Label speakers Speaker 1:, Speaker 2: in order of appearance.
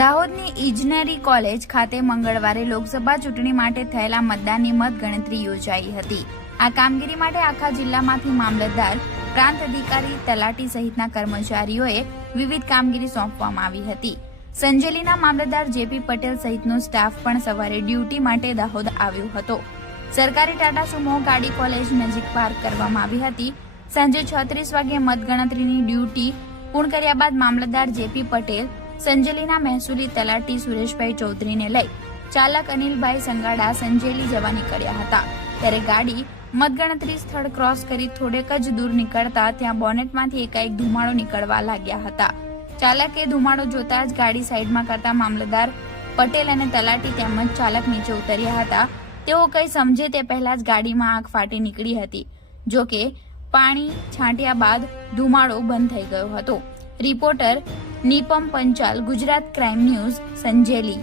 Speaker 1: દાહોદની ઇજનેરી કોલેજ ખાતે મંગળવારે લોકસભા ચૂંટણી માટે થયેલા મતદાનની મતગણતરી યોજાઈ હતી. આ કામગીરી માટે આખા જિલ્લામાંથી મામલતદાર, પ્રાંત અધિકારી, તલાટી સહિતના કર્મચારીઓએ વિવિધ કામગીરી સોંપવામાં આવી હતી. સંજેલીના મામલતદાર જેપી પટેલ સહિતનો સ્ટાફ પણ સવારે ડ્યુટી માટે દાહોદ આવ્યો હતો. સરકારી ટાટા સુમો ગાડી કોલેજ નજીક પાર્ક કરવામાં આવી હતી. સાંજે છત્રીસ વાગે મતગણતરીની ડ્યુટી પૂર્ણ કર્યા બાદ મામલતદાર જેપી પટેલ સંજેલીના મહેસૂલી તલાટી સુરેશભાઈ ચૌધરીને લઈ ચાલક અનિલભાઈ સંગાડા સંજેલી જવા નીકળ્યા હતા. ત્યારે ગાડી મતગણતરી સ્થળ ક્રોસ કરી થોડેક જ દૂર નીકળતા ત્યાં બોનેટમાંથી એકાએક ધુમાડો નીકળવા લાગ્યા હતા. ચાલકે ધુમાડો જોતા જ ગાડી સાઈડમાં કરતા મામલતદાર પટેલ અને તલાટી તેમજ ચાલક નીચે ઉતર્યા હતા. તેઓ કંઈ સમજે તે પહેલા જ ગાડીમાં આગ ફાટી નીકળી હતી. જો કે પાણી છાંટ્યા બાદ ધુમાડો બંધ થઈ ગયો હતો. Reporter Nipam Panchal Gujarat crime news Sanjeli.